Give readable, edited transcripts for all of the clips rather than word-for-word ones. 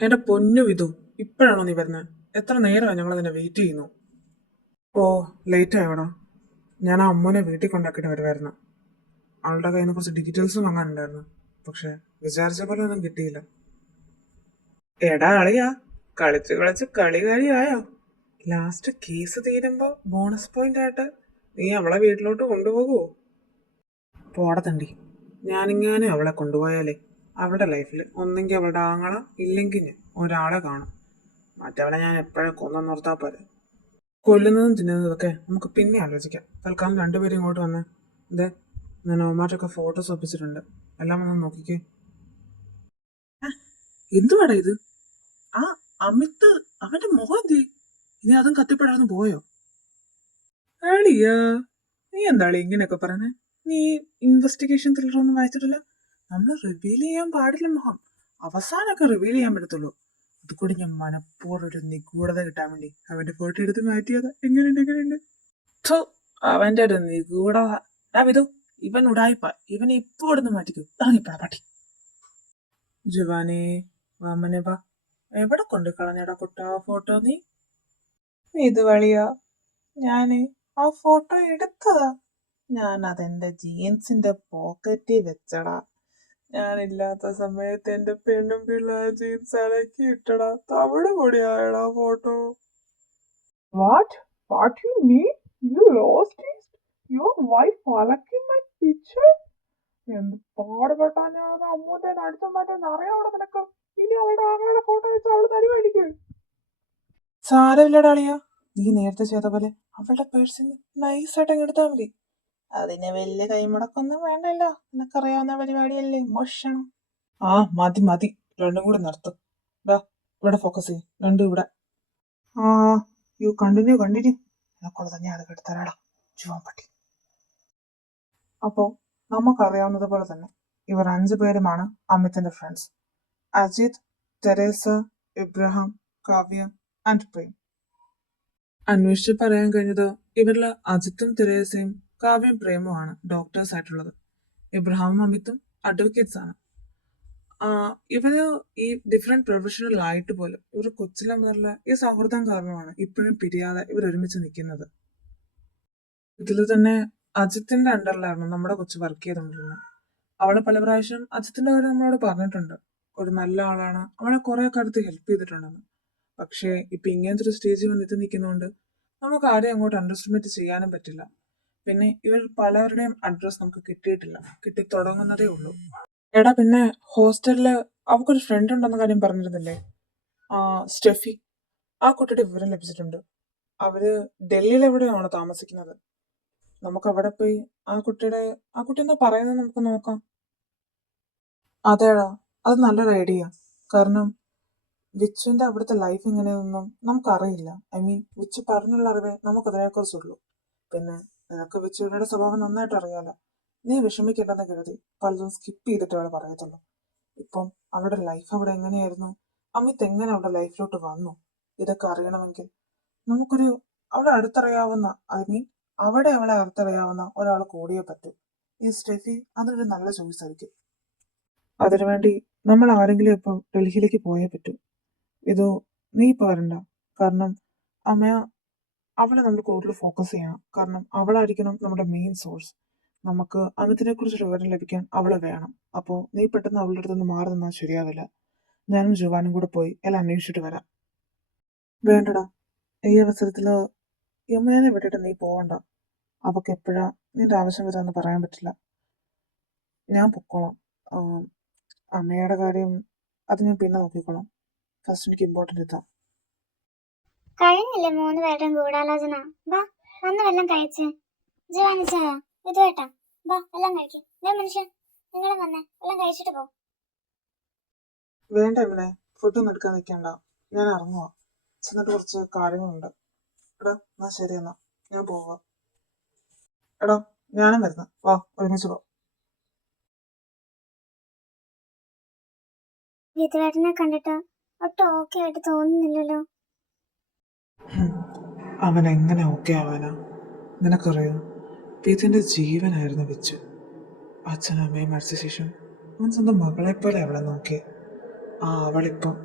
എന്റെ പൊന്നു വിധു, ഇപ്പോഴാണോ നീ വരുന്നത്? എത്ര നേരമായി ഞങ്ങൾ അതിനെ വെയിറ്റ് ചെയ്യുന്നു. ഓ, ലേറ്റ് ആയോടാ. ഞാൻ ആ അമ്മുനെ വീട്ടിൽ കൊണ്ടാക്കിയിട്ട് വരുമായിരുന്നു. അവളുടെ കയ്യിൽ നിന്ന് കുറച്ച് ഡീറ്റെയിൽസ് വാങ്ങാനുണ്ടായിരുന്നു. പക്ഷെ വിചാരിച്ച പോലെ ഒന്നും കിട്ടിയില്ല. എടാ അളിയാ, കളിച്ച് കളിച്ച് കളി കഴിയായോ? ലാസ്റ്റ് കേസ് തീരുമ്പോ ബോണസ് പോയിന്റ് ആയിട്ട് നീ അവളെ വീട്ടിലോട്ട് കൊണ്ടുപോകുമോ? പോടത്തണ്ടി. ഞാനിങ്ങനെ അവളെ കൊണ്ടുപോയാലേ അവളുടെ ലൈഫിൽ ഒന്നെങ്കിൽ അവളുടെ ആങ്ങള, ഇല്ലെങ്കിൽ ഞാൻ ഒരാളെ കാണും. മറ്റവളെ ഞാൻ എപ്പോഴും കൊന്നോർത്താ പോരെ. കൊല്ലുന്നതും തിന്നുന്നതും ഒക്കെ നമുക്ക് പിന്നെ ആലോചിക്കാം. തൽക്കാലം രണ്ടുപേരും ഇങ്ങോട്ട് വന്നേ. ഇതേ, ഞാൻ അവന്മാരൊക്കെ ഫോട്ടോസ് ഒപ്പിച്ചിട്ടുണ്ട്. എല്ലാം ഒന്ന് നോക്കിക്കേ. എന്തുവാടാ ഇത്? ആ അമിത്, അവന്റെ മുഖം എന്തേ? ഇനി അതും കത്തിപ്പെടാന്ന് പോയോ? അളിയാ, നീ എന്താളി ഇങ്ങനെയൊക്കെ പറഞ്ഞേ? നീ ഇൻവെസ്റ്റിഗേഷൻ ത്രില്ലർ ഒന്നും വായിച്ചിട്ടില്ല? നമ്മൾ റിവീൽ ചെയ്യാൻ പാടില്ല മുഖം. അവസാനമൊക്കെ റിവീൽ ചെയ്യാൻ പറ്റത്തുള്ളൂ. അതുകൂടി ഞാൻ മനഃപൂർവ്വം ഒരു നിഗൂഢത കിട്ടാൻ വേണ്ടി അവന്റെ ഫോട്ടോ എടുത്ത് മാറ്റിയതാ. എങ്ങനെയുണ്ട്? ഥു, അവന്റെ ഒരു നിഗൂഢത. വിധു, ഇവൻ ഉടായിപ്പ. ഇവനെ ഇപ്പൊ ഇവിടുന്ന് മാറ്റിക്കൂ. ഇറങ്ങിപ്പടാ പട്ടി. ജുവാനെ, വാമനെ വാ. എവിടെ കൊണ്ട് കളഞ്ഞടാ കുട്ടാ ഫോട്ടോ നീ? ഇത് വഴിയാ. ഞാന് ആ ഫോട്ടോ എടുത്തതാ. ഞാൻ അതെന്റെ ജീൻസിന്റെ പോക്കറ്റിൽ വെച്ചടാ. ഞാനില്ലാത്ത സമയത്ത് എന്റെ പെണ്ണും പിള്ള ജീൻസ് അലക്കി ഇട്ടടാ. തവിട് പൊടിയായടാ photo. What what you mean? You lost your wife അലക്കി മൈ പിക്ചർ? എന്ത് പാടുപെട്ടാ ഞാൻ അത് അമ്മൂന്റെ അടുത്ത മാറ്റം അറിയാവിടെ നിനക്ക്? ഇനി അവളുടെ ആങ്ങളുടെ ഫോട്ടോ വെച്ച് അവള് തരുമായിരിക്കും. സാരമില്ലടാളിയ, നീ നേരത്തെ ചെയ്ത പോലെ അവളുടെ പേഴ്സിന്ന് നൈസായിട്ട് എടുത്താൽ മതി. അതിന് വലിയ കൈമുടക്കൊന്നും വേണ്ടല്ലോ. നിനക്കറിയാവുന്ന പരിപാടിയല്ലേ മോഷണം. ആ മതി മതി, രണ്ടും കൂടെ നിർത്തും. ഇവിടെ ഫോക്കസ് ചെയ്യും. രണ്ടും ഇവിടെ. ആ, യു കണ്ടിന്യൂ. എന്നെക്കൊണ്ട് തന്നെ അത് എടുത്തരാടാ ചുവാൻ പറ്റി. അപ്പോ നമുക്കറിയാവുന്നത് പോലെ തന്നെ ഇവർ 5 പേരുമാണ് അമിത്തിന്റെ friends. Ajith, Teresa, Ibrahim, Kavya and Prem. അന്വേഷിച്ച് പറയാൻ കഴിഞ്ഞത് ഇവരിൽ അജിത്തും തെരേസയും കാവ്യം പ്രേമുമാണ് ഡോക്ടേഴ്സ് ആയിട്ടുള്ളത്. ഇബ്രഹാമും അമിത്തും അഡ്വക്കേറ്റ്സ് ആണ്. ഇവര് ഈ ഡിഫറെന്റ് പ്രൊഫഷണലായിട്ട് പോലും ഇവർ കൊച്ചിലെ മുതലുള്ള ഈ സൗഹൃദം കാരണമാണ് ഇപ്പോഴും പിരിയാതെ ഇവർ ഒരുമിച്ച് നിൽക്കുന്നത്. ഇതിൽ തന്നെ അജിത്തിന്റെ അണ്ടറിലായിരുന്നു നമ്മുടെ കൊച്ചു വർക്ക് ചെയ്തുകൊണ്ടിരുന്നത്. അവള് പല പ്രാവശ്യം അജിത്തിന്റെ കാര്യം നമ്മളോട് പറഞ്ഞിട്ടുണ്ട്. ഒരു നല്ല ആളാണ്, അവളെ കുറെ കാര്യത്തിൽ ഹെൽപ്പ് ചെയ്തിട്ടുണ്ടെന്ന്. പക്ഷേ ഇപ്പൊ ഇങ്ങനത്തെ ഒരു സ്റ്റേജിൽ വന്നിട്ട് നിൽക്കുന്നതുകൊണ്ട് നമുക്ക് ആരെയും അങ്ങോട്ട് അണ്ടർസ്റ്റിമേറ്റ് ചെയ്യാനും പറ്റില്ല. പിന്നെ ഇവർ പലവരുടെയും അഡ്രസ് നമുക്ക് കിട്ടിയിട്ടില്ല, കിട്ടി തുടങ്ങുന്നതേ ഉള്ളൂ. എടാ, പിന്നെ ഹോസ്റ്റലില് അവക്കൊരു ഫ്രണ്ട് ഉണ്ടെന്ന കാര്യം പറഞ്ഞിരുന്നില്ലേ? സ്റ്റെഫി. ആ കുട്ടിയുടെ വിവരം ലഭിച്ചിട്ടുണ്ട്. അവര് ഡൽഹിയിൽ എവിടെയാണ് താമസിക്കുന്നത്. നമുക്ക് അവിടെ പോയി ആ കുട്ടി എന്താ പറയുന്നത് നമുക്ക് നോക്കാം. അതേടാ, അത് നല്ലൊരു ഐഡിയ. കാരണം വിച്ചുവിന്റെ അവിടുത്തെ ലൈഫ് എങ്ങനെയൊന്നും നമുക്കറിയില്ല. ഐ മീൻ, വിച്ചു പറഞ്ഞുള്ള അറിവേ നമുക്ക് അതിനെക്കുറിച്ചുള്ളൂ. പിന്നെ നിനക്ക് വിച്ചുവിന്റെ സ്വഭാവം നന്നായിട്ട് അറിയാലോ. നീ വിഷമിക്കേണ്ടെന്ന് കരുതി പലതും സ്കിപ്പ് ചെയ്തിട്ട് അവൾ പറയത്തുള്ളൂ. ഇപ്പം അവളുടെ ലൈഫ് അവിടെ എങ്ങനെയായിരുന്നു, അമിത് എങ്ങനെ അവളുടെ ലൈഫിലോട്ട് വന്നു, ഇതൊക്കെ അറിയണമെങ്കിൽ നമുക്കൊരു അവളെ അടുത്തറിയാവുന്ന, ഐ മീൻ അവിടെ അവളെ അടുത്തറിയാവുന്ന ഒരാൾ കൂടിയേ പറ്റൂ. ഈ സ്റ്റെഫി അതൊരു നല്ല ചോയ്സ് ആയിരിക്കും. അതിനുവേണ്ടി നമ്മൾ ആരെങ്കിലും ഇപ്പോൾ ഡൽഹിയിലേക്ക് പോയേ പറ്റൂ. ഇത് നീ ഇപ്പൊ വരണ്ട. കാരണം അമ്മ അവളെ നമ്മൾ കൂടുതൽ ഫോക്കസ് ചെയ്യണം. കാരണം അവളായിരിക്കണം നമ്മുടെ മെയിൻ സോഴ്സ്. നമുക്ക് അമിതിനെ കുറിച്ച് വിവരം ലഭിക്കാൻ അവള് വേണം. അപ്പോൾ നീ പെട്ടെന്ന് അവളുടെ അടുത്തുനിന്ന് മാറി നിന്നാൽ ശരിയാവില്ല. ഞാനും ജുവാനും കൂടെ പോയി എല്ലാം അന്വേഷിച്ചിട്ട് വരാം. വേണ്ടടാ, ഈ അവസരത്തില് യമുനെ വിട്ടിട്ട് നീ പോവണ്ട. അവക്ക് എപ്പോഴാ നിന്റെ ആവശ്യം വരാന്ന് പറയാൻ പറ്റില്ല. ഞാൻ പൊക്കോളാം. അമ്മയുടെ കാര്യം അത് ഞാൻ പിന്നെ നോക്കിക്കോളാം. ഫസ്റ്റ് എനിക്ക് ഇമ്പോർട്ടൻ്റ് ഇതാ. കഴിഞ്ഞില്ലേ 3 പേരുടെയും ഗൂഢാലോചന? വാ, വന്ന് വല്ലതും കഴിച്ച്. ജവാനിച്ചായ ഇത് കേട്ടാ, വാ എല്ലാം കഴിക്കും. ഞാൻ മനുഷ്യൻ, നിങ്ങളും വന്നേ എല്ലാം കഴിച്ചിട്ട് പോ. വേണ്ട ഇവനെ, ഫുഡൊന്നും എടുക്കാൻ നിൽക്കണ്ട. ഞാൻ ഇറങ്ങുക. ചെന്നിട്ട് കുറച്ച് കാര്യങ്ങളുണ്ട്. എടാ, എന്നാ ശരി. എന്നാ ഞാൻ പോവാ. എടാ, ഞാനും വരുന്നു. വാ, ഒരുമിച്ച് പോ. വിധുവേട്ടനെ കണ്ടിട്ട് ഒട്ടും ഓക്കെ ആയിട്ട് തോന്നുന്നില്ലല്ലോ. അവൻ എങ്ങനെ ഓക്കെ ആവാനാ? നിനക്കറിയോ, ഇതിന്റെ ജീവനായിരുന്നു വെച്ചു. അച്ഛനും അമ്മയും മരിച്ച ശേഷം അവൻ സ്വന്തം മകളെ പോലെ അവളെ നോക്കി. അവളിപ്പം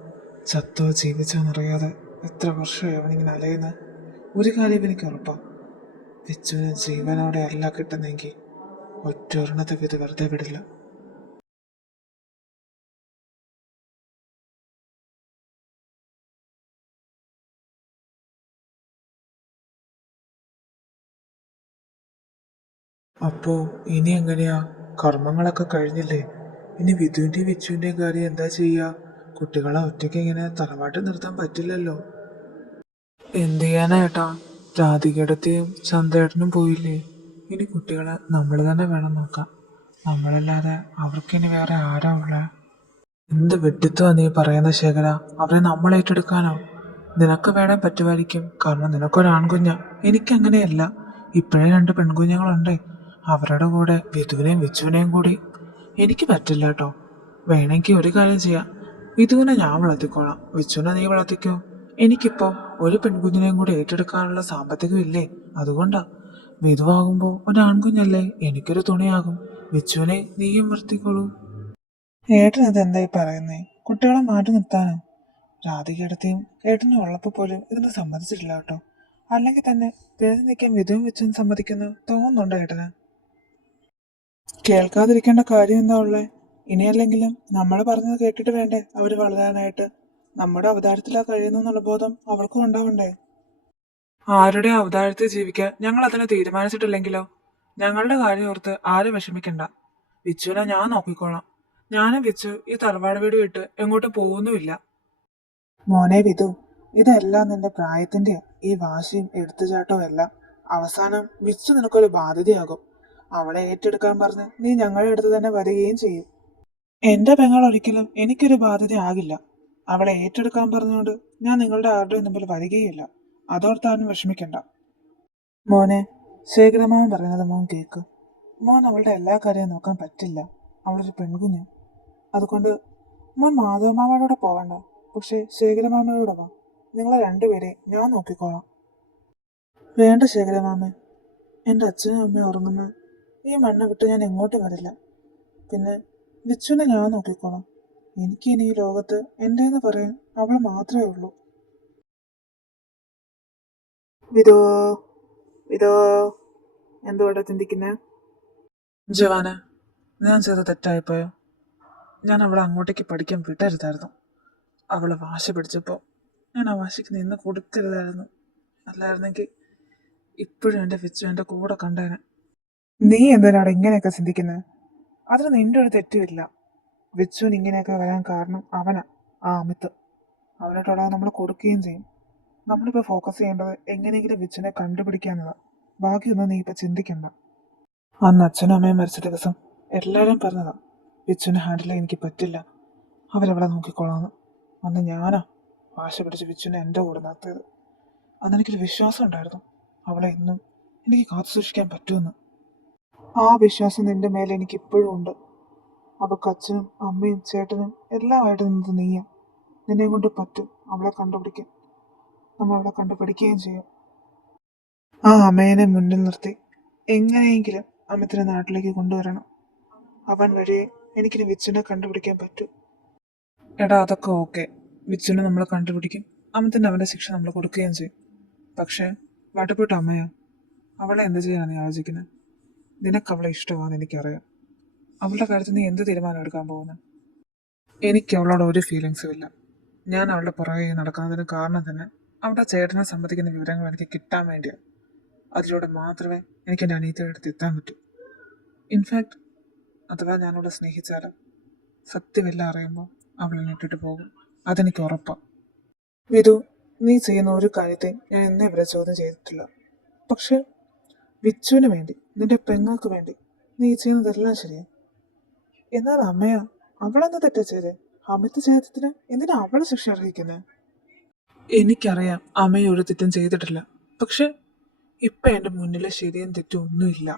ചത്തോ ജീവിച്ചോന്നറിയാതെ എത്ര വർഷമായി അവനിങ്ങനെ അലയുന്നത്. ഒരു കാര്യം എനിക്ക് ഉറപ്പാണ്, വിച്ചുവിന് ജീവനോടെ അല്ല കിട്ടുന്നെങ്കിൽ ഒറ്റ ഒരെണ്ണത്തെ ഇത് വെറുതെ വിടില്ല. അപ്പോ ഇനി എങ്ങനെയാ? കർമ്മങ്ങളൊക്കെ കഴിഞ്ഞില്ലേ? ഇനി വിധുവിന്റെയും വിച്ചുവിന്റെയും കാര്യം എന്താ ചെയ്യുക? കുട്ടികളെ ഒറ്റയ്ക്ക് ഇങ്ങനെ തറവാട്ടിൽ നിർത്താൻ പറ്റില്ലല്ലോ. എന്ത് ചെയ്യാനാ ഏട്ടാ? രാധികേടത്തെയും ചന്തേട്ടനും പോയില്ലേ? ഇനി കുട്ടികളെ നമ്മൾ തന്നെ വേണം നോക്കാൻ. നമ്മളല്ലാതെ അവർക്കിനി വേറെ ആരാ ഉള്ളേ? എന്ത് വെട്ടിത്തുവാ നീ പറയുന്ന ശേഖര? അവരെ നമ്മൾ ഏറ്റെടുക്കാനോ? നിനക്ക് വേണേ പറ്റുമായിരിക്കും, കാരണം നിനക്കൊരു ആൺകുഞ്ഞ. എനിക്കങ്ങനെയല്ല. ഇപ്പോഴേ രണ്ട് പെൺകുഞ്ഞുങ്ങളുണ്ടേ. അവരുടെ കൂടെ വിധുവിനെയും വിച്ചുവിനെയും കൂടി എനിക്ക് പറ്റില്ല കേട്ടോ. വേണമെങ്കിൽ ഒരു കാര്യം ചെയ്യാം, വിധുവിനെ ഞാൻ വളർത്തിക്കോളാം, വിച്ചുവിനെ നീ വളർത്തിക്കോ. എനിക്കിപ്പോ ഒരു പെൺകുഞ്ഞിനെയും കൂടി ഏറ്റെടുക്കാനുള്ള സാമ്പത്തികം ഇല്ലേ, അതുകൊണ്ടാ. വിധുവാകുമ്പോ ഒരു ആൺകുഞ്ഞല്ലേ, എനിക്കൊരു തുണയാകും. വിച്ചുവിനെ നീയും വളർത്തിക്കോളൂ. ഏട്ടൻ അതെന്തായി പറയുന്നേ? കുട്ടികളെ മാറ്റി നിർത്താനോ? രാധികേടത്തെയും ഏട്ടനും ഉള്ളപ്പോൾ പോലും ഇതിന് സമ്മതിച്ചിട്ടില്ല കേട്ടോ. അല്ലെങ്കിൽ തന്നെ പേര് നിൽക്കാൻ വിധവും വെച്ചും സമ്മതിക്കുന്നു തോന്നുന്നുണ്ടോ ഏട്ടന്? കേൾക്കാതിരിക്കേണ്ട കാര്യം എന്താ ഉള്ളേ? ഇനിയല്ലെങ്കിലും നമ്മൾ പറഞ്ഞത് കേട്ടിട്ട് വേണ്ടേ അവര് വളരാനായിട്ട്? നമ്മുടെ അവതാരത്തിലാ കഴിയുന്നു എന്നുള്ള ബോധം അവർക്കും ഉണ്ടാവണ്ടേ? ആരുടെ അവതാരത്തിൽ ജീവിക്കാൻ ഞങ്ങൾ അതിനെ തീരുമാനിച്ചിട്ടില്ലെങ്കിലോ? ഞങ്ങളുടെ കാര്യം ഓർത്ത് ആരും വിഷമിക്കണ്ട. വിച്ചുവിനെ ഞാൻ നോക്കിക്കോളാം. ഞാനും വിച്ചു ഈ തറവാട് വീട് വിട്ട് എങ്ങോട്ടും പോകുന്നുമില്ല. മോനെ വിധു, ഇതെല്ലാം നിന്റെ പ്രായത്തിന്റെ ഈ വാശിയും എടുത്തുചാട്ടവും എല്ലാം അവസാനം വിച്ചു നിനക്കൊരു ബാധ്യതയാകും. അവളെ ഏറ്റെടുക്കാൻ പറഞ്ഞ് നീ ഞങ്ങളുടെ അടുത്ത് തന്നെ വരികയും ചെയ്യും. എന്റെ പെങ്ങൾ ഒരിക്കലും എനിക്കൊരു ബാധ്യതയാകില്ല. അവളെ ഏറ്റെടുക്കാൻ പറഞ്ഞുകൊണ്ട് ഞാൻ നിങ്ങളുടെ ആരുടെയും മുമ്പിൽ വരികയില്ല. അതോർത്താനും വിഷമിക്കണ്ട. മോനെ, ശേഖരമാവൻ പറയുന്നത് മോൻ കേക്ക്. മോൻ അവളുടെ എല്ലാ കാര്യവും നോക്കാൻ പറ്റില്ല. അവളൊരു പെൺകുഞ്ഞ്. അതുകൊണ്ട് മോൻ മാധവമാമയോടെ പോവണ്ട, പക്ഷേ ശേഖരമാമയോടെ വാ. നിങ്ങളെ രണ്ടുപേരെ ഞാൻ നോക്കിക്കോളാം. വേണ്ട ശേഖരമാമ, എൻ്റെ അച്ഛനും അമ്മയും ഉറങ്ങുന്ന ഈ മണ്ണ് വിട്ട് ഞാൻ എങ്ങോട്ടും വരില്ല. പിന്നെ വിച്ചുവിനെ ഞാൻ നോക്കിക്കോളാം. എനിക്ക് ഇനി ഈ ലോകത്ത് എൻ്റെന്ന് പറയാൻ അവൾ മാത്രമേ ഉള്ളൂ. വിതോ വിതോ എന്തുവാടാ ചിന്തിക്കുന്നേ? ജവാന, ഞാൻ ചെയ്ത തെറ്റായിപ്പോയോ? ഞാൻ അവളെ അങ്ങോട്ടേക്ക് പഠിക്കാൻ വിടരുതായിരുന്നു. അവളെ വാശി പിടിച്ചപ്പോൾ ഞാൻ ആ വാശിക്ക് നിന്ന് കൊടുക്കരുതായിരുന്നു. അല്ലായിരുന്നെങ്കിൽ ഇപ്പോഴും എൻ്റെ വിച്ചു എൻ്റെ കൂടെ കണ്ടേനെ. നീ എന്തിനാണ് ഇങ്ങനെയൊക്കെ ചിന്തിക്കുന്നത്? അതിന് നിന്റെ ഒരു തെറ്റുമില്ല. വിച്ചുവിന് ഇങ്ങനെയൊക്കെ വരാൻ കാരണം അവനാ, ആ അമിത്. അവനോട്ടുള്ളത് നമ്മൾ കൊടുക്കുകയും ചെയ്യും. നമ്മളിപ്പോൾ ഫോക്കസ് ചെയ്യേണ്ടത് എങ്ങനെയെങ്കിലും വിച്ചുവിനെ കണ്ടുപിടിക്കാന്നതാണ്. ബാക്കിയൊന്നും നീ ഇപ്പം ചിന്തിക്കണ്ട. അന്ന് അച്ഛനും അമ്മയും മരിച്ച ദിവസം എല്ലാവരും പറഞ്ഞതാ, വിച്ചുവിനെ ഹാൻഡിൽ ചെയ്യാൻ എനിക്ക് പറ്റില്ല, അവരവളെ നോക്കിക്കോളാന്ന്. അന്ന് ഞാനാ വാശ പിടിച്ച് വിച്ചുവിനെ എൻ്റെ കൂടെ നിർത്തിയത്. അന്ന് എനിക്കൊരു വിശ്വാസം ഉണ്ടായിരുന്നു, അവളെ എന്നും എനിക്ക് കാത്തു സൂക്ഷിക്കാൻ പറ്റുമെന്ന്. ആ വിശ്വാസം നിന്റെ മേലെ എനിക്ക് ഇപ്പോഴും ഉണ്ട്. അവൾക്ക് അച്ഛനും അമ്മയും ചേട്ടനും എല്ലാമായിട്ട് നിന്നത് നീയാ. നിന്നെ കൊണ്ട് പറ്റും അവളെ കണ്ടുപിടിക്കാൻ. നമ്മൾ അവളെ കണ്ടുപിടിക്കുകയും ചെയ്യും. ആ അമ്മേനെ മുന്നിൽ നിർത്തി എങ്ങനെയെങ്കിലും അമിത്തിനെ നാട്ടിലേക്ക് കൊണ്ടുവരണം. അവൻ വഴിയെ എനിക്കിനി വിച്ചുവിനെ കണ്ടുപിടിക്കാൻ പറ്റും. എടാ അതൊക്കെ ഓക്കെ, വിച്ചുവിനെ നമ്മൾ കണ്ടുപിടിക്കും. അമിത്തിന് അവൻ്റെ ശിക്ഷ നമ്മൾ കൊടുക്കുകയും ചെയ്യും. പക്ഷേ വട്ടപ്പെട്ട അമ്മയാ, അവളെ എന്ത് ചെയ്യാനാണ് നീ ആലോചിക്കുന്നത്? നിനക്ക് അവളെ ഇഷ്ടമാണെന്ന് എനിക്കറിയാം. അവളുടെ കാര്യത്തിൽ നീ എന്ത് തീരുമാനം എടുക്കാൻ പോകുന്നത്? എനിക്ക് അവളോട് ഒരു ഫീലിങ്സും ഇല്ല. ഞാൻ അവളുടെ പുറകെ നടക്കുന്നതിന് കാരണം തന്നെ അവളുടെ ചേട്ടനെ സംബന്ധിക്കുന്ന വിവരങ്ങൾ എനിക്ക് കിട്ടാൻ വേണ്ടിയാണ്. അതിലൂടെ മാത്രമേ എനിക്ക് എൻ്റെ അനിയത്തിയുടെ അടുത്ത് എത്താൻ പറ്റൂ. ഇൻഫാക്ട് അഥവാ ഞാൻ അവളെ സ്നേഹിച്ചാലും സത്യമെല്ലാം അറിയുമ്പോൾ അവൾ എന്നെ ഇട്ടിട്ട് പോകും. അതെനിക്ക് ഉറപ്പാണ്. വിധു, നീ ചെയ്യുന്ന ഒരു കാര്യത്തെ ഞാൻ എന്നെ വരെ ചോദ്യം ചെയ്തിട്ടില്ല. പക്ഷെ വിച്ചുവിന് വേണ്ടി, നിന്റെ പെങ്ങൾക്ക് വേണ്ടി നീ ചെയ്യുന്നതെല്ലാം ശരിയാ. എന്നാൽ അമ്മയാ, അവളെന്താ തെറ്റാ ചെയ്തേ? അമിത് ചെയ്തതിന് എന്തിനാ അവളെ ശിക്ഷ അർഹിക്കുന്നത്? എനിക്കറിയാം അമ്മയെ ഒരു തെറ്റും ചെയ്തിട്ടില്ല. പക്ഷെ ഇപ്പൊ എൻ്റെ മുന്നിൽ ശരിയും തെറ്റും ഒന്നുമില്ല.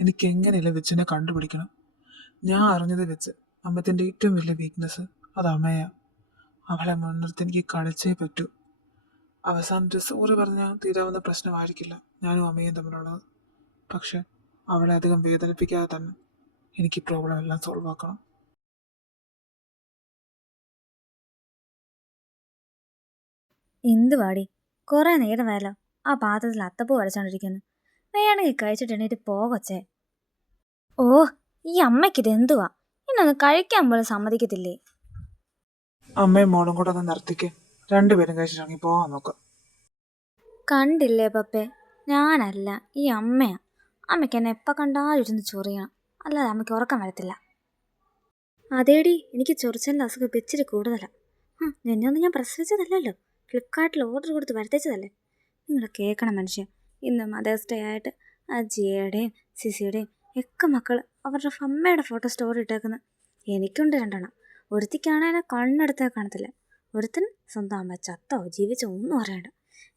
എനിക്ക് എങ്ങനെയല്ല വിച്ചുവിനെ കണ്ടുപിടിക്കണം. ഞാൻ അറിഞ്ഞത് വെച്ച് അമ്മത്തിൻ്റെ ഏറ്റവും വലിയ വീക്ക്നെസ് അത് അമ്മയാ. അവളെ മുൻനിർത്തി എനിക്ക് കളിച്ചേ പറ്റൂ. അവസാനത്തെ സോറി പറഞ്ഞാൽ തീരാവുന്ന പ്രശ്നമായിരിക്കില്ല ഞാനും അമ്മയും തമ്മിലുള്ളത്. പക്ഷെ അവളെ അധികം വേദനിപ്പിക്കാതെ തന്നെ എനിക്ക് പ്രോബ്ലം എല്ലാം സോൾവ് ആക്കണം. എന്തുവാടി, കുറെ നേരമായല്ലോ ആ പാത്രത്തിൽ അത്തപ്പൂ വരച്ചോണ്ടിരിക്കുന്നു. വേണമെങ്കിൽ കഴിച്ചിട്ട് എണീറ്റ് പോകൊച്ചേ. ഓ, ഈ അമ്മയ്ക്കിത് എന്തുവാ, ഇന്നൊന്ന് കഴിക്കാൻ പോലും സമ്മതിക്കത്തില്ലേ? അമ്മയും മോളും കൂടെ ഒന്ന് നിർത്തിക്ക്. രണ്ടുപേരും കഴിച്ചിട്ടിറങ്ങി പോവാൻ നോക്ക്. കണ്ടില്ലേ പപ്പേ, ഞാനല്ല ഈ അമ്മയാ. അമ്മയ്ക്ക് എന്നെ എപ്പോൾ കണ്ടാലും ഇരുന്ന് ചൊറിയണം, അല്ലാതെ അമ്മയ്ക്ക് ഉറക്കം വരത്തില്ല. അതേടി, എനിക്ക് ചൊറിച്ചലിൻ്റെ അസുഖം ഇപ്പം ഇച്ചിരി കൂടുതലാണ്. നിന്നെ ഒന്നും ഞാൻ പ്രസവിച്ചതല്ലല്ലോ, ഫ്ലിപ്കാർട്ടിൽ ഓർഡർ കൊടുത്ത് വരുത്തിച്ചതല്ലേ. നിങ്ങൾ കേൾക്കണം മനുഷ്യ, ഇന്ന് മദേഴ്സ് ഡേ ആയിട്ട് ജിയയുടെയും സിസിയുടെയും ഒക്കെ മക്കൾ അവരുടെ അമ്മയുടെ ഫോട്ടോ സ്റ്റോറി ഇട്ടേക്കുന്നത്. എനിക്കുണ്ട് രണ്ടെണ്ണം. ഒരുത്തിക്കാണെങ്കിൽ എന്നെ കണ്ണെടുത്തേ കാണത്തില്ല, ഒരുത്തിന് സ്വന്തം അമ്മ ചത്തോ ജീവിച്ചോ ഒന്നും അറിയണ്ട.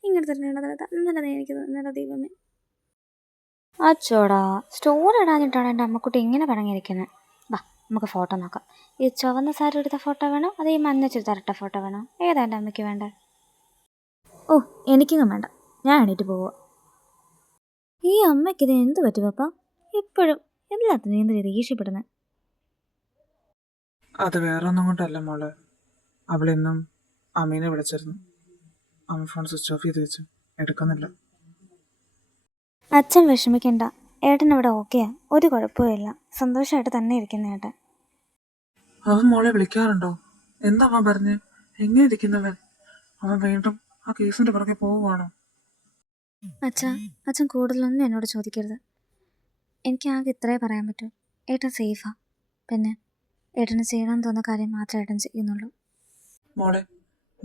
ഇങ്ങനത്തെ തന്നെ എനിക്ക് തോന്നുന്നില്ല ദൈവമേ. അച്ചോടാ, സ്റ്റോറി ഇടാഞ്ഞിട്ടാണ് എൻ്റെ അമ്മക്കുട്ടി ഇങ്ങനെ പടങ്ങിയിരിക്കുന്നത്. വാ, നമുക്ക് ഫോട്ടോ നോക്കാം. ഈ ചുവന്ന സാരി എടുത്ത ഫോട്ടോ വേണോ അതോ ഈ മഞ്ഞ ചുരിദാറിട്ട ഫോട്ടോ വേണോ? ഏതാ എൻ്റെ അമ്മയ്ക്ക് വേണ്ടേ? ഓ, എനിക്കൊന്നും വേണ്ട, ഞാൻ എണീറ്റ് പോവുക. ഈ അമ്മയ്ക്കിത് എന്ത് പറ്റി പപ്പ? എപ്പോഴും എല്ലാത്തിനും എന്തിനു ദേഷ്യപ്പെടുന്നത്? അത് വേറൊന്നും കൊണ്ടല്ല മോളെ. അവളിന്നും അമ്മീനെ വിളിച്ചിരുന്നു. അമ്മ ഫോൺ സ്വിച്ച് ഓഫ് ചെയ്ത് വെച്ചു, എടുക്കുന്നില്ല. അച്ഛൻ വിഷമിക്കണ്ട, ഏട്ടൻ ഇവിടെ ഓക്കെയാ, ഒരു കുഴപ്പമില്ല, സന്തോഷമായിട്ട് തന്നെ ഇരിക്കുന്ന ഏട്ടൻ. അവൻ മോളെ വിളിക്കാറുണ്ടോ? എന്താ അവൻ പറഞ്ഞ്? എങ്ങനെ ഇരിക്കുന്നവൻ? അവൻ വീണ്ടും ആ കേസിന്റെ പുറകെ പോവുകയാണോ? അച്ഛൻ കൂടുതലൊന്നും എന്നോട് ചോദിക്കരുത്. എനിക്ക് ആകെ ഇത്രേ പറയാൻ പറ്റൂ, ഏട്ടൻ സേഫാ. പിന്നെ ഏട്ടന് ചെയ്യണമെന്ന് തോന്നുന്ന കാര്യം മാത്രമേ ഏട്ടൻ ചെയ്യുന്നുള്ളൂ. മോളെ,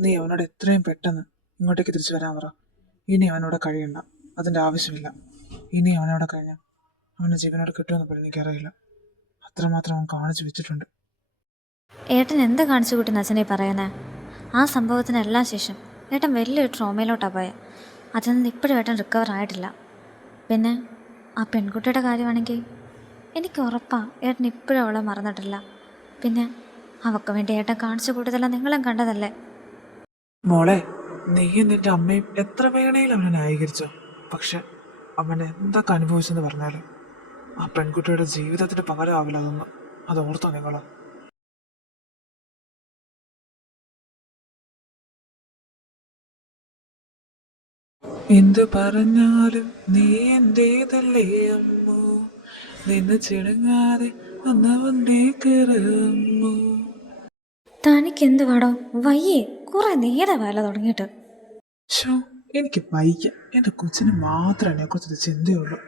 നീ അവനോട് എത്രയും പെട്ടെന്ന് ഇങ്ങോട്ടേക്ക് തിരിച്ചു വരാൻ പറ. ഇനി അവനോട് കഴിയണ്ട, അതിൻ്റെ ആവശ്യമില്ല. ഇനി അവനോട് കഴിഞ്ഞാൽ അവൻ്റെ ജീവനോട് കിട്ടുമെന്ന് പോലും എനിക്കറിയില്ല. അത്രമാത്രം അവൻ കാണിച്ചു വെച്ചിട്ടുണ്ട്. ഏട്ടൻ എന്താ കാണിച്ചു കൂട്ടുന്ന അച്ഛനെ പറയുന്നത്? ആ സംഭവത്തിനെല്ലാം ശേഷം ഏട്ടൻ വലിയൊരു ട്രോമയിലോട്ടാണ് പോയത്. അതിൽ നിന്ന് ഇപ്പോഴും ഏട്ടൻ റിക്കവർ ആയിട്ടില്ല. പിന്നെ ആ പെൺകുട്ടിയുടെ കാര്യമാണെങ്കിൽ എനിക്ക് ഉറപ്പാണ് ഏട്ടൻ ഇപ്പോഴും അവളെ മറന്നിട്ടില്ല. പിന്നെ അവൾക്ക് വേണ്ടി ഏട്ടൻ കാണിച്ചു കൂട്ടതെല്ലാം നിങ്ങളും കണ്ടതല്ലേ? മോളെ, നീയും നിന്റെ അമ്മയും എത്ര വേണേലും അവനെ ന്യായീകരിച്ചോ, പക്ഷെ അവൻ എന്തൊക്കെ അനുഭവിച്ചെന്ന് പറഞ്ഞാലും ആ പെൺകുട്ടിയുടെ ജീവിതത്തിന് പകരമാവില്ല അതൊന്നും. അത് ഓർത്തോ നിങ്ങളോ? എന്ത് പറഞ്ഞാലും നീ എന്റേതല്ലേ അമ്മോ, നിന്ന് ചിണങ്ങാതെ വന്നവന്റെ കയറമ്മോ. തനിക്കെന്ത് വേടോ, വയ്യേ? കുറെ നേരമല്ല തുടങ്ങിയിട്ട്. ഷോ, എനിക്ക് വയ്യ. എൻ്റെ കൊച്ചിന് മാത്രമേ എന്നെക്കുറിച്ചൊരു ചിന്തയുള്ളൂ.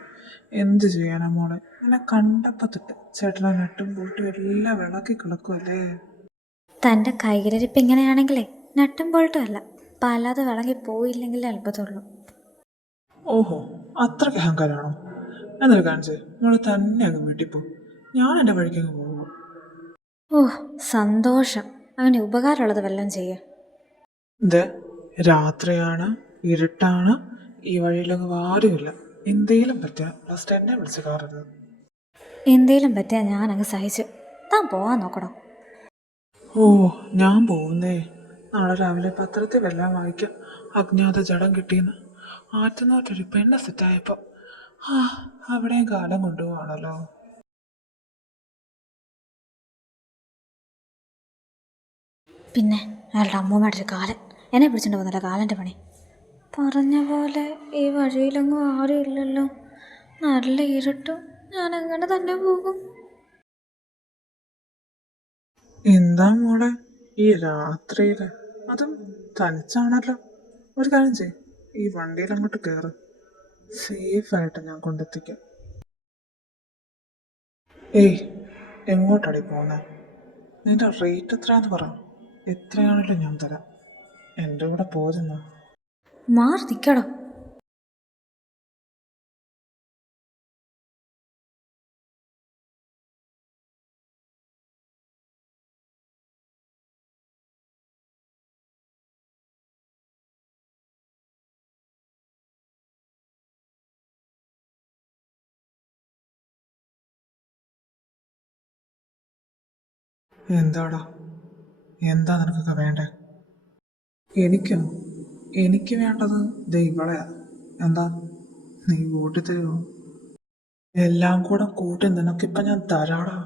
എന്ത് ചെയ്യാനാ മോളെ, എന്നെ കണ്ടപ്പോൾ തൊട്ട് ചേട്ടനെ നട്ടും പൂട്ടും എല്ലാം വിളക്കി കിടക്കുമല്ലേ. തൻ്റെ കയ്യിലിരിപ്പ് ഇങ്ങനെയാണെങ്കിലേ നട്ടും ബോൾട്ടും അല്ല, പലത് വിളകി പോയില്ലെങ്കിലേ അത്ഭുതമുള്ളൂ. ഓഹോ, അത്രയ്ക്ക് അഹങ്കാരമാണോ? എന്നൊരു കാണിച്ചേ, മോള് തന്നെ അങ്ങ് വീട്ടിൽ പോ. ഞാൻ എൻ്റെ വഴിക്ക് അങ്ങ് പോകുമോ? ഓഹ്, സന്തോഷം. അങ്ങനെ ഉപകാരമുള്ളത് വല്ലതും ചെയ്യുക. ഇത് രാത്രിയാണ്, ഇരുട്ടാണ്, ഈ വഴിയിലൊന്നും ആരുമില്ല. എന്തേലും പറ്റിയ ഫസ്റ്റ് എന്നെ വിളിച്ച് കയറരുത്. എന്തേലും പറ്റിയാൽ ഞാനങ്ങ് സഹിച്ചു. താൻ പോവാൻ നോക്കണോ? ഓ, ഞാൻ പോകുന്നേ. നാളെ രാവിലെ പത്രത്തിൽ വല്ലതും വായിക്കാം, അജ്ഞാത ജഡം കിട്ടിയെന്ന്. ആറ്റുനോറ്റൊരു പെണ്ണ് സെറ്റായപ്പോ അവിടെയും കാലം കൊണ്ടുപോവാണല്ലോ. പിന്നെ അയാളുടെ അമ്മൂമ്മയുടെ ഒരു കാലൻ എന്നെ പിടിച്ചിട്ട് പോകുന്നില്ല, കാലൻ്റെ പണി. പറഞ്ഞ പോലെ ഈ വഴിയിലൊന്നും ആരും ഇല്ലല്ലോ, നല്ല ഇരുട്ടും, ഞാൻ അങ്ങനെ തന്നെ പോകും. എന്താ മോളെ ഈ രാത്രിയില്, അതും തനിച്ചാണല്ലോ? ഒരു കാര്യം ചെയ്യ്, ഈ വണ്ടിയിൽ അങ്ങോട്ട് കയറ്. സേഫായിട്ട് ഞാൻ കൊണ്ടെത്തിക്കാം. ഏയ്, എങ്ങോട്ടാടി പോന്നെ? നിന്റെ റേറ്റ് എത്രയാന്ന് പറ, എത്രയാണല്ലോ ഞാൻ തരാം. എൻ്റെ കൂടെ പോരുന്നോ? മാറി നിൽക്കടോ. എന്താടാ, എന്താ നിനക്കൊക്കെ വേണ്ടേ? എനിക്കോ? എനിക്ക് വേണ്ടത് ദേ ഇവളെയാ. എന്താ, നീ കൂട്ടി തരുമോ? എല്ലാം കൂടെ കൂട്ടി നിനക്കിപ്പം ഞാൻ തരാടാ.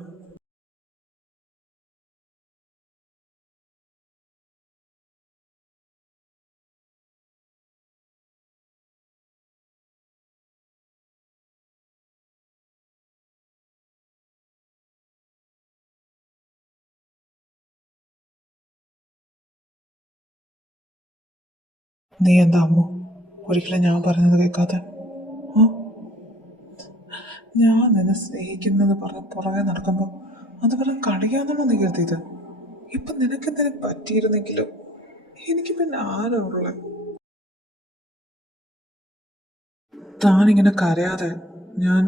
നീ എന്താ അമ്മു ഒരിക്കലും ഞാൻ പറഞ്ഞത് കേൾക്കാതെ? ആ, ഞാൻ നിന്നെ സ്നേഹിക്കുന്നത് പറഞ്ഞ് പുറകെ നടക്കുമ്പോൾ അത് പറഞ്ഞ് കളിയാന്നാണോ നീ കരുതിയത്? ഇപ്പം നിനക്കെന്തിനും പറ്റിയിരുന്നെങ്കിലും എനിക്ക് പിന്നെ ആരാ ഉള്ളത്? താനിങ്ങനെ കരയാതെ. ഞാൻ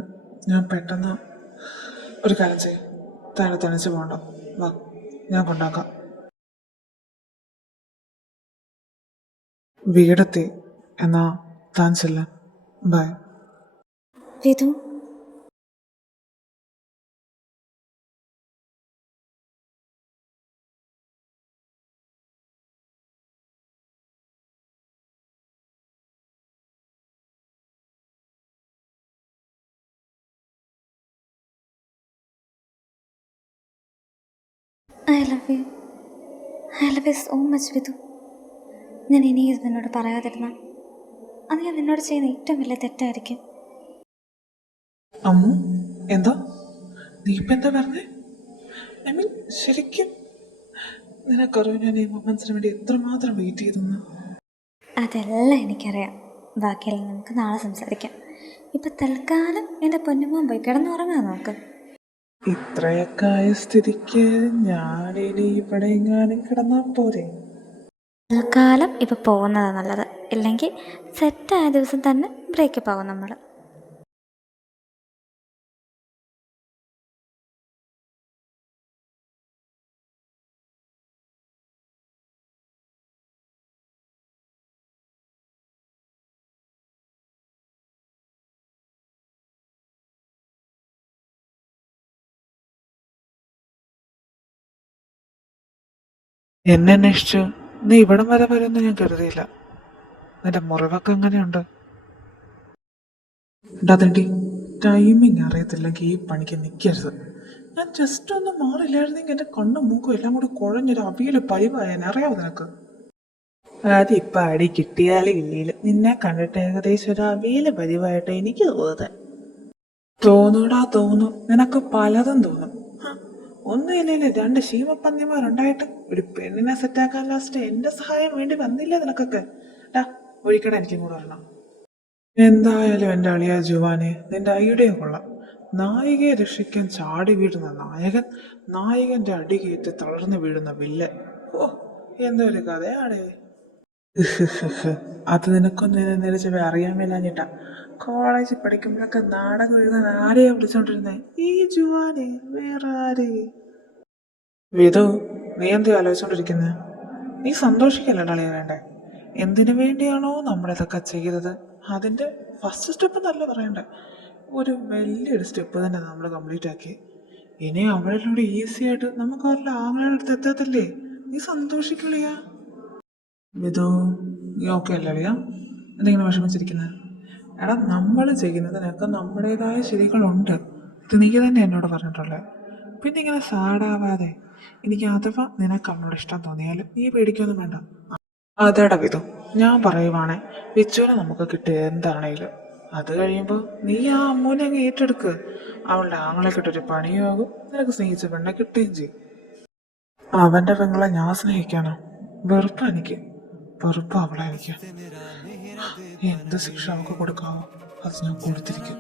ഞാൻ പെട്ടെന്ന് ഒരു കാര്യം ചെയ്യും. താഴെ തനിച്ച് പോകണ്ട, വാ, ഞാൻ കൊണ്ടാക്കാം. വീടെത്തി. എന്നാ താൻ ചെല്ല. Bye. Vidhu, I love you. I love you so much Vidhu. ഞാൻ ഇനി ഇത് നിന്നോട് പറയാതിരുന്ന അത് ഞാൻ നിന്നോട് ചെയ്യുന്ന ഏറ്റവും വലിയ തെറ്റായിരിക്കും. അമ്മു, എന്താ നീ ഇപ്പം എന്താ പറഞ്ഞേ? ഐ മീൻ, ശരിക്കും നിനക്കറിയോ ഞാൻ ഈ മൊമെന്റ്സിന് വേണ്ടി എത്രമാത്രം വെയിറ്റ് ചെയ്തെന്ന്? അതെല്ലാം എനിക്കറിയാം. ബാക്കിയെല്ലാം നമുക്ക് നാളെ സംസാരിക്കാം. ഇപ്പം തൽക്കാലം എൻ്റെ പൊന്നുമോൻ പോയി കിടന്നുറങ്ങാൻ നോക്ക്. ഇത്രയൊക്കെ ആയ സ്ഥിതിക്ക് ഞാനിനി ഇവിടെ എങ്ങാനും കിടന്നാൽ പോരെ? തൽക്കാലം ഇപ്പം പോകുന്നതാണ് നല്ലത്. ഇല്ലെങ്കിൽ സെറ്റായ ദിവസം തന്നെ ബ്രേക്കപ്പ് ആവും നമ്മൾ. എന്നെ അന്വേഷിച്ചു നീ ഇവിടം വരെ വരുമെന്ന് ഞാൻ കരുതിയില്ല. നിന്റെ മുറിവൊക്കെ എങ്ങനെയുണ്ട്? ഡാതേണ്ടി, ടൈമിങ് അറിയത്തില്ലെങ്കിൽ ഈ പണിക്ക് നിൽക്കരുത്. ഞാൻ ജസ്റ്റ് ഒന്ന് മാറില്ലായിരുന്നെങ്കിൽ എൻ്റെ കണ്ണും മൂക്കും എല്ലാം കൂടി കുഴഞ്ഞൊരു അവിയൽ പരിവായെന്നെ. അറിയാവോ നിനക്ക്? അതിപ്പോൾ അടി കിട്ടിയാലും ഇല്ലേലും നിന്നെ കണ്ടിട്ട് ഏകദേശം ഒരു അവിയൽ പരിവായിട്ട് എനിക്ക് തോന്നുന്നത്. തോന്നൂടാ, തോന്നും. നിനക്ക് പലതും തോന്നും. ഒന്നുമില്ലല്ലേ, രണ്ട് ശീമപ്പന്നിമാരുണ്ടായിട്ട് ഒരു പെണ്ണിനെ സെറ്റാക്കാൻ ലാസ്റ്റ് എൻ്റെ സഹായം വേണ്ടി വന്നില്ലേ നിനക്കൊക്കെ? ഡാ, ഒഴിക്കട എനിക്കും കൂടെ വരണം. എന്തായാലും എൻ്റെ അളിയ ജുവാനെ, നിന്റെ ഐഡിയ കൊള്ളാം. നായികയെ രക്ഷിക്കാൻ ചാടി വീഴുന്ന നായകൻ, നായകന്റെ അടികേറ്റ് തളർന്നു വീഴുന്ന വില്ലൻ. ഓ, എന്തൊരു കഥയാടേ. അത് നിനക്കൊന്നും നിരച്ചവ അറിയാൻ മേലാഞ്ഞിട്ടാ. കോളേജിൽ പഠിക്കുമ്പോഴൊക്കെ നാടകം എഴുതാൻ ആരെയാ വിളിച്ചോണ്ടിരുന്നേ? ഈ ജുവാനെ, വേറെ ആര്? വിധു, നീ എന്തോ ആലോചിച്ചോണ്ടിരിക്കുന്നത്? നീ സന്തോഷിക്കല്ലേ അളിയ വേണ്ടേ? എന്തിനു വേണ്ടിയാണോ നമ്മളിതൊക്കെ ചെയ്തത് അതിൻ്റെ ഫസ്റ്റ് സ്റ്റെപ്പ് നല്ല പറയണ്ടേ. ഒരു വലിയൊരു സ്റ്റെപ്പ് തന്നെ നമ്മൾ കംപ്ലീറ്റ് ആക്കി. ഇനി അവളിലൂടെ ഈസി ആയിട്ട് നമുക്ക് അവരുടെ ആങ്ങളുടെ അടുത്ത് എത്തത്തില്ലേ? നീ സന്തോഷിക്കളിയാ. വിധു, നീ ഓക്കെ അല്ലേ അളിയ? എന്തെങ്കിലും വിഷമിച്ചിരിക്കുന്നത്? എടാ, നമ്മൾ ചെയ്യുന്നതിനൊക്കെ നമ്മുടേതായ ശരികളുണ്ട്. ഇത് നീ തന്നെ എന്നോട് പറഞ്ഞിട്ടുള്ളത്. പിന്നെ ഇങ്ങനെ സാഡാവാതെ, എനിക്ക് അഥവാ നിനക്ക് അവളോട് ഇഷ്ടം തോന്നിയാലും നീ പേടിക്കൊന്നും വേണ്ട. അതേടാ വിധു, ഞാൻ പറയുവാണേ, വിച്ചുവിനെ നമുക്ക് കിട്ടുക എന്താണേലും. അത് കഴിയുമ്പോൾ നീ ആ അമ്മൂനെ അങ്ങ് ഏറ്റെടുക്ക്. അവളുടെ ആങ്ങളെ കിട്ടൊരു പണിയാകും, നിനക്ക് സ്നേഹിച്ച പെണ്ണെ കിട്ടുകയും ചെയ്യും. അവൻ്റെ പെങ്ങളെ ഞാൻ സ്നേഹിക്കാനോ? വെറുപ്പാ എനിക്ക്, വെറുപ്പാ അവളെ എനിക്ക്. എന്ത് ശിക്ഷ അവൾക്ക് കൊടുക്കാവോ അത് ഞാൻ കൊടുത്തിരിക്കും.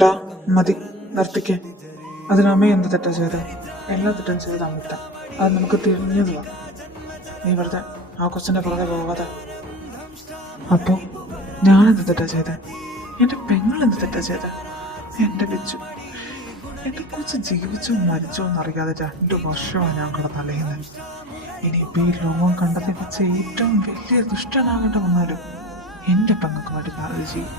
ഡാ, മതി, നിർത്തിക്കേ. അതിനമ്മ എന്ത് തെറ്റാ ചെയ്തേ? എല്ലാ തെറ്റും ചെയ്ത് അമ്മിട്ട. അത് നമുക്ക് തിരിഞ്ഞതുവാ. നീ വെറുതെ ആ കൊച്ചിൻ്റെ പുറകെ പോകാതെ. അപ്പോൾ ഞാനെന്ത് തെറ്റാ ചെയ്തേ? എൻ്റെ പെങ്ങളെന്ത് തെറ്റാ ചെയ്തേ? എൻ്റെ ബിച്ചു, എൻ്റെ കൊച്ച് ജീവിച്ചോ മരിച്ചോ എന്നറിയാതെ 2 വർഷമാണ് ഞാൻ കിടന്നലയുന്നത്. ഇനിയിപ്പോൾ ഈ ലോകം കണ്ടതിൽ വെച്ച് ഏറ്റവും വലിയ ദുഷ്ടനാകേണ്ട വന്നാലും എൻ്റെ പെങ്ങൾക്ക് വേണ്ടി ഞാനത് ചെയ്യും.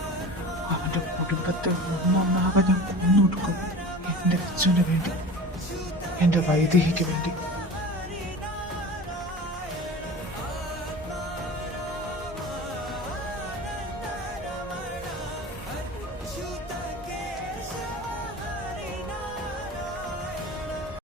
അവൻ്റെ കുടുംബത്തെ ഒന്നൊന്നാകെ ഞാൻ കൊന്നൊടുക്കും. എൻ്റെ ബിച്ചുവിന് വേണ്ടി, എൻ്റെ വൈദേഹിക്ക് വേണ്ടി.